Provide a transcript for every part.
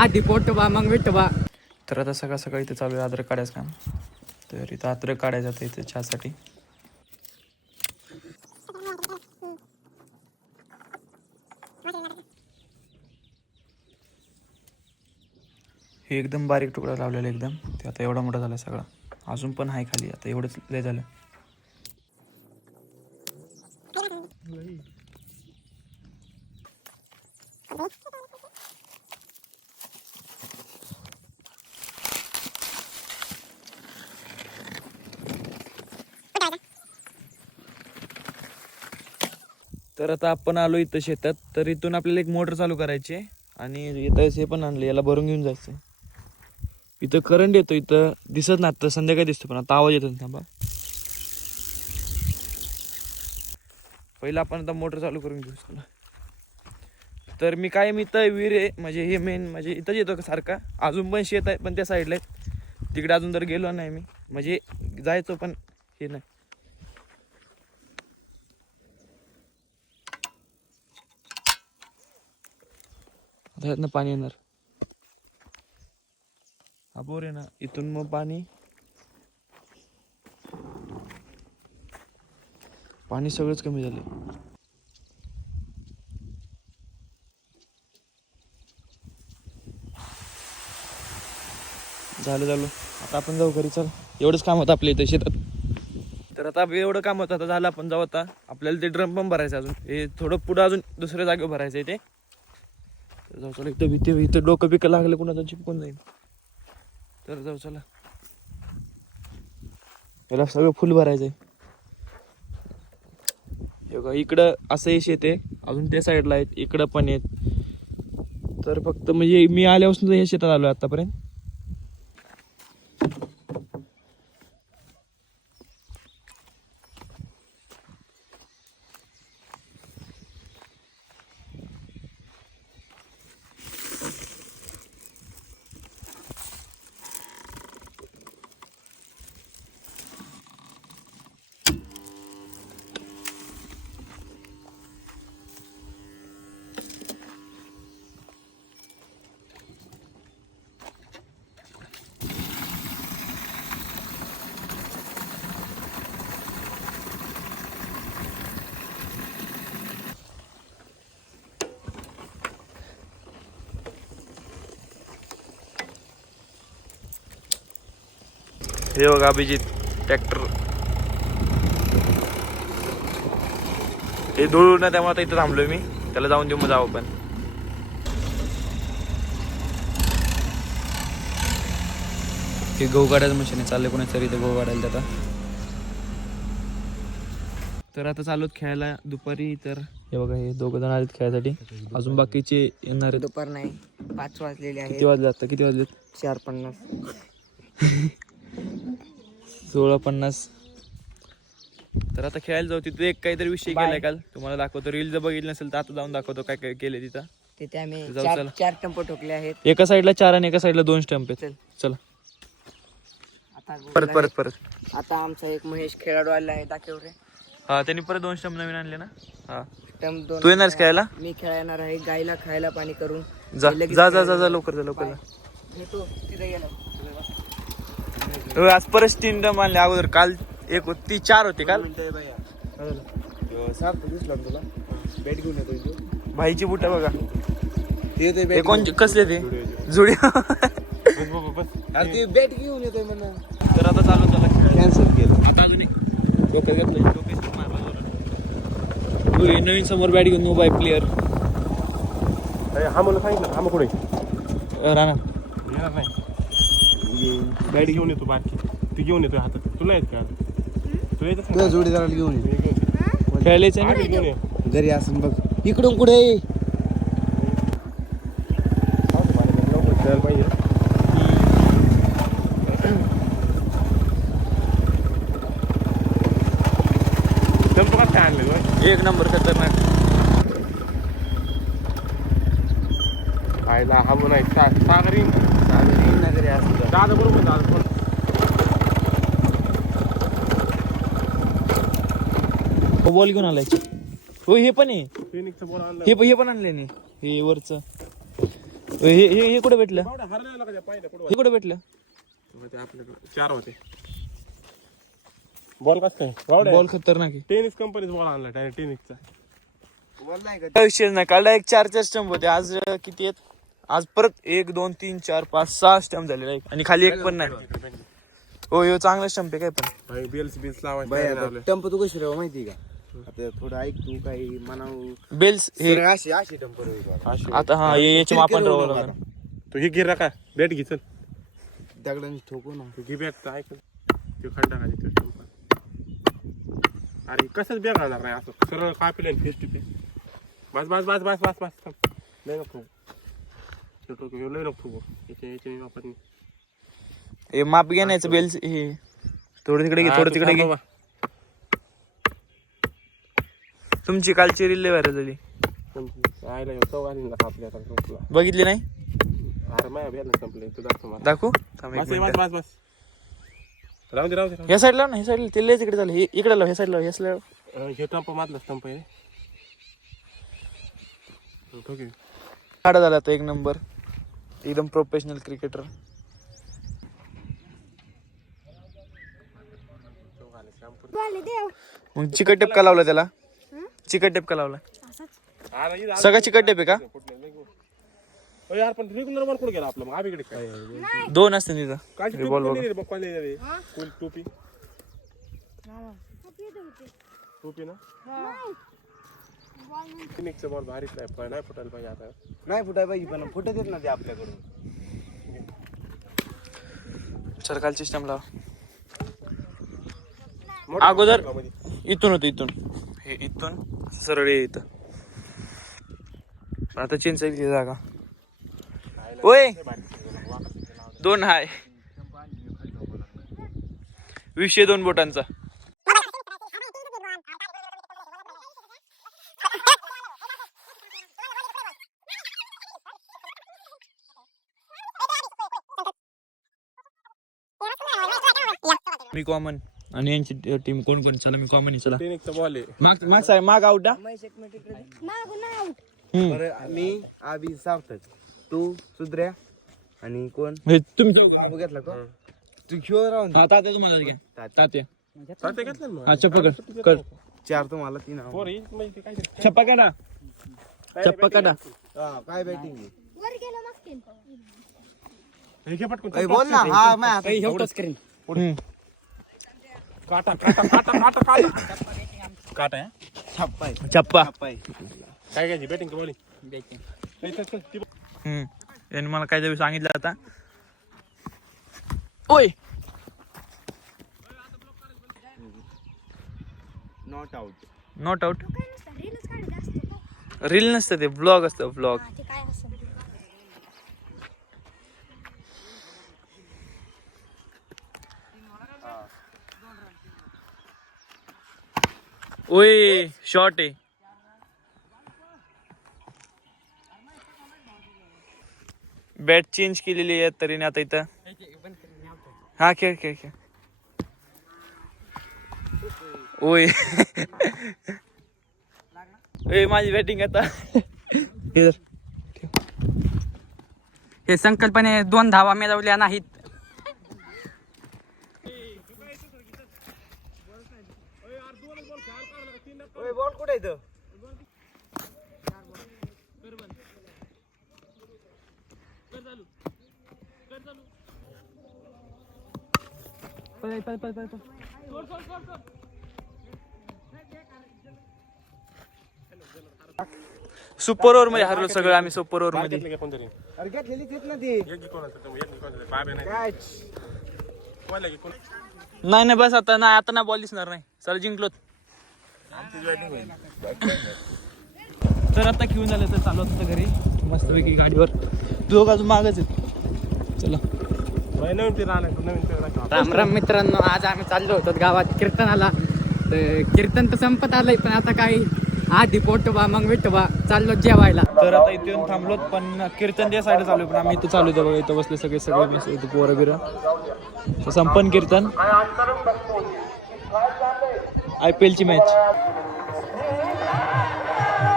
आधी पोट बा मग विट बा. तर आता सकाळ सकाळी इथे चालू आहे अद्रक काढायचं काम. तर इथं अद्रक काढायचं आता इथे चहासाठी. हे एकदम बारीक तुकडा लावलेला एकदम. ते आता एवढा मोठा झाला सगळा. अजून पण आहे खाली. आता एवढंच लय झालं. तर आता आपण आलो इथं शेतात. तर इथून आपल्याला एक मोटर चालू करायची आहे आणि इथं हे पण आणले, याला भरून घेऊन जायचं. इथं करंट येतो, इथं दिसत नाही, आता संध्याकाळी दिसतो पण आता आवाज येतो. थांबा, पहिला आपण आता मोटर चालू करून घेऊ. तर मी इथं विहीर आहे, म्हणजे हे मेन म्हणजे इथंच येतो का सारखा. अजून पण शेत आहे पण त्या साईडला आहे, तिकडे अजून तर गेलो नाही मी, म्हणजे जायचो पण हे नाही. आता ह्यातनं पाणी येणार, हा बोर आहे ना, इथून मग पाणी सगळंच कमी झालं. झालं आता आपण जाऊ घरी. चल, एवढंच काम होतं आपल्या इथे शेतात. तर आता एवढं काम होतं, आता झालं, आपण जाऊ. आता आपल्याला ते ड्रम पण भरायचं, अजून हे थोडं पुढं अजून दुसऱ्या जागेवर भरायचं आहे ते. तर जाऊ, चला. इथं डोकं बिकं लागलं कुणाचं चिपकून जाईल. तर जाऊ, चला. याला सगळं फुल भरायचं आहे. इकडं असं हे शेत आहे, अजून त्या साईडला आहेत, इकडं पण आहेत. तर फक्त म्हणजे मी आल्यापासून हे शेतात आलोय आतापर्यंत. हे बघा अभिजित ट्रॅक्टर, हे धूळ ना, त्यामुळे आता इथं थांबलोय मी. त्याला जाऊन देऊ, मग जाऊ आपण. हे गहू काढायचं मशीन आहे, चाललंय कोणाच तरी इथं गहू काढायला आता. तर आता चालूत खेळायला दुपारी. तर हे बघा, हे दोघं जण आलेत खेळायसाठी, अजून बाकीचे येणार आहेत. दुपार नाही, 5 वाजलेले आहेत. किती वाजले आता? किती वाजलेत? 4:50. 16:50. तर आता खेळायला जाऊ. तिथे एक काहीतरी विषय केलाय काल, तुम्हाला दाखवतो. रील जर बघितलं नसेल तर आता जाऊन दाखवतो काय काय केले तिथं. तिथे आम्ही जाऊ, चला. 4 टंप ठोकले आहेत. एका साईडला 4 आणि एका साईडला 2 स्टंप आहेत. चला, परत. आता आमचा एक महेश खेळाडू आला आहे टाकेवर. हा, त्यांनी परत 2 स्टंप नवीन आणले ना. हा, स्टंप 2. तू येणारस खेळायला? मी खेळणार आहे. गायला खायला पाणी करून जा लवकर. भेटू तिथे गेलो. आज परत 3 स्टंप आणले. अगोदर काल एक होती, 4 होते काल. तुला बॅट घेऊन येतो. भाईची बुट बघा. ते कोण कसले ते जुडी. ते बॅट घेऊन येतोय म्हणून. तर आता चालू, चला. कॅन्सल केलं. आता अजून डोकं घेतलं, नवीन समोर बॅट घेऊन उभा आहे प्लेअर. हा मला सांगितलं, हा मग कुठे राणा येणार नाही. बॅट घेऊन येतो बारकी, ती घेऊन येतोय हातात. तुला येत का? तू येतच नाही. जोडीदाराला घेऊन ये. खेळायचं आधी घेऊन ये. घरी असून बघ इकडून कुठे पाहिजे. एक नंबर खतरनाक. आयला हा म्हणून आहे सागरी नगरी असं दादा बरोबर. दादा बॉल घेऊन आलाय. हो, हे पण आहे. फिनिक्सचा बॉल आणला. हे पण आणले नाही, हे वरचं. हे कुठे भेटलं हरलेला का पाहिजे कुठं हे कुठे भेटलं आपल्याकडे 4 होते बॉल कसं काय बॉल खतरनाक आहे टेनिस कंपनीच बॉल आणला डायरेक्ट टेनिसचा बोल नाही का काय विषय नाही काल एक 4 स्टंप होते आज किती आहेत आज परत 1 2 3 4 5 6 स्टंप झालेला आहे आणि खाली एक पण नाही हो चांगला स्टंप आहे काय पण भाई बेल्स लावायचे बाया टंप तू कशी राव माहिती का आता थोडं ऐक तू काही म्हणाव बेल्स हे अशी अशी टंप आता हा याचे मापन राहावं लागेल तू हे गिरा का बॅट घे चल दगडाने ठोकू ना तू घे बॅट ऐक तू खंडा खाली तू स्टंप अरे कसंच बॅग आणणार नाही असं सरळ कापले फेस टू फेस बस बस बस बस बस बस लय नको लय नको याचे वापरत नाही हे माप घेण्याचं बेल्स हे थोडं तिकडे घे थोडं तिकडे घे तुमची कालची रील लय व्हायरल झाली बघितली नाही दाखवू थांब एक मिनिट. ह्या साईडला ना ह्या साईडला ते लय तिकडे झालं इकडे लाव ह्या साईडला ह्या साईडला हे टंप मारला स्टंप आहे काढा झाला आता एक नंबर एकदम प्रोफेशनल क्रिकेटर मग चिकट टेप का लावला त्याला चिकट टेप का लावला सगळा चिकट टेप आहे का यार पण रेग्युलर बॉल कुठे गेला आपला मग आम्ही काय 2 असते तिथं टोपी टोपी ना फिनिक्सचा बॉल भारीच नाही फुटायला पाहिजे आता नाही फुटाय पाहिजे पण फुटत येत ना ते आपल्याकडून सरकारची स्टंप लाव अगोदर इथून होतं इथून हे इथून सरळ ये इथं आता चेंज आहे ती जागा होय 2 हाय विषय 2 बोटांचा मी कॉमन आणि यांची टीम कोण कोण चला मी कॉमन चला फिनिक्सचा बॉल आहे माग साहेब माग आउट बरं मी आबी सावतच तू सुधऱ्या आणि कोण तुम्ही बाबू घेतला का तू खेळ राहून हा तात्या तुम्हाला घ्या तात्या चालतंय घेतलं ना हा चप्पा कर कर 4 तुम्हाला 3 फोर ही म्हणजे काय चप्पा काढा चप्पा काढा काय बॅटिंग हे घे पटकन काही बोल ना हा मैं आता स्क्रीन काटा काटा काटा काटा काटा काटा आहे छप्पा चप्पा छप्पा काय घ्यायची बॅटिंग बॉलिंग यांनी मला काहीतरी सांगितलं आता ओय not out not out reel नसतं ते ब्लॉग असतं ब्लॉग ओय शॉर्ट आहे बॅट चेंज केलेली आहे तरी आता इथं हा खेळ खेळ खेळ ओय ए माझी बॅटिंग आता हे संकल्पने 2 धावा मिळवल्या नाहीत बॉल कुठे इथं सुपर ओव्हर मध्ये हरलो सगळं आम्ही सुपर ओव्हर मध्ये कोणतरी अरे घेतलेली तेच ना ती एक कोणाचं एक कोणाचं बाबे नाही कॅच कोणाला कोण नाही बस आता नाही बॉल दिसणार नाही चला जिंकलोत आमची बॅटिंग होईल तर आता घेऊन झालं तर चालू होतं घरी मस्तपैकी गाडीवर दोघ अजून मागच आहेत चला नवीन ते राहणार नवीन ते राम राम मित्रांनो आज आम्ही चाललो होतो गावात कीर्तनाला तर कीर्तन तर संपत आलंय पण आता काय आधी पोटोबा मग विठोबा चाललो जेवायला तर आता इथे येऊन थांबलोत पण कीर्तन त्या साईड चालू पण आम्ही इथे चालू होतो बघा इथं बसले सगळे इथे पोरं बिरं संपन्न कीर्तन IPL ची मॅच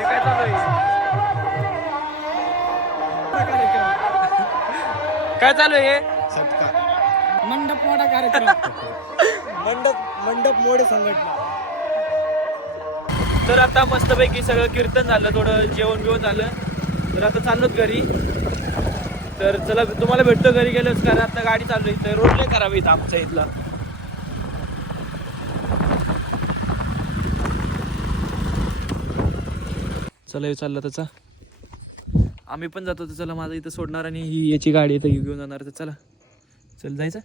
काय चालू आहे काय चालू आहे? सटका मंडप मोठा कार्यक्रम. मंडप मोडे संघटना. तर आता मस्तपैकी सगळं कीर्तन झालं, थोडं जेवण बिवण झालं, तर आता चाललोच घरी. तर चला तुम्हाला भेटतो घरी गेलोच, कारण आता गाडी चालू आहे. तर रोड नाही खराब इथं आमच्या इथला. चला हे चाललं त्याचा, आम्ही पण जातो. तर चला माझं इथं सोडणार आणि ही याची गाडी इथं घेऊन जाणार. तर चला चल जायचं.